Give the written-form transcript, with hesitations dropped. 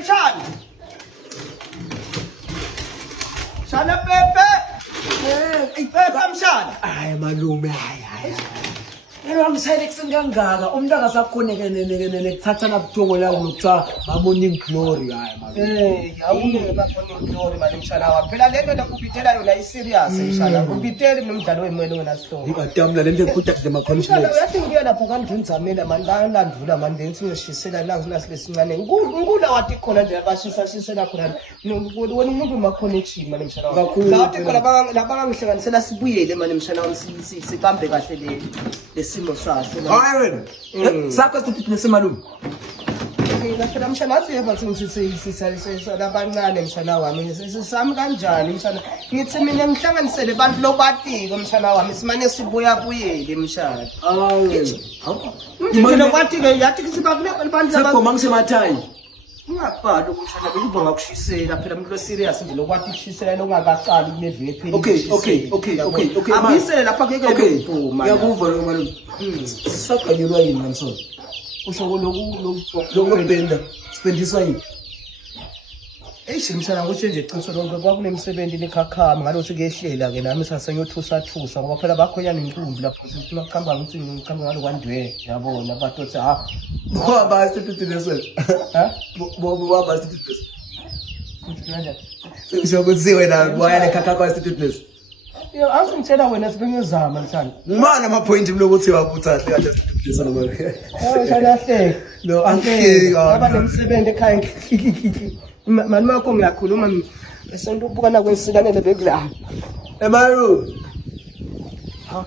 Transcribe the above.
Mshana. Shana Pepe. Pepe mshana. Hayi malume hayi. Yena ngisayile kusengangaka umuntu akasakhoneke nekuthathana buthongo la ngokuthiwa morning glory hayi malume. Awungeke bakhona glory manje mshana wami. Phela lento lokubithela yona i-serious mshana. Ubitheli nomdlalo wemoyeni wena Sihlobo. Ngadamla lento eqhuda the Mshana uyathi ngiye lapho kangizamela manje balandula manje ngithi uyoshisela la kulasincane. Ngula wathi khona nje abashisela khona. Wena umuntu maconnection manje mshana wami. Lathi khona labangihlanganisela sibuyele manje mshana wami siqambe kahle lesimo saso. Hayi wena. Sakho sithi nesemalume. Phela mshana wathi yeva sisalisela labancane mshana wami sisami kanjani mshana ngithi mina ngihlanganisele abantu lobatiko mshana wami simane sibuya buyele mshana mshana wathi ke yathi sibakule abantu Sekho ngisemathaya. ungabhali umshana bekuba ngakushisela phela umuntu serious nje lokwathi kushisela lokungakaqali kunevele phela Okay. abisele lapha keke ukuphuma Yakuva lo malume. Sisaganyelwa yini manje? usho Lokubenda spendiswa yini? Mshana ukuthi nje iqiniso lonke kwakunemisebenzi lekhakhama ngalothi kuyehlela ke nami sasengiyothusa ngoba phela bakhonyana inqumbi lapho sithi makuhamba ngithi ngichamba ngalo kwandwe yabona bathi Ngoba sithi leso. Ngoba sithi leso. Sengisho wena wayana khakha kwa sithi leso. Awusingitshela wena sibengezama mshana. Ngumana ama point lokuthi wabutha hle kahle leso noma. Mshana hle. No angeke aba nemsebenzi ekhaya. Mani makho ngiyakhuluma esento ubukana kwensikanele bekula. Emaru. Ha.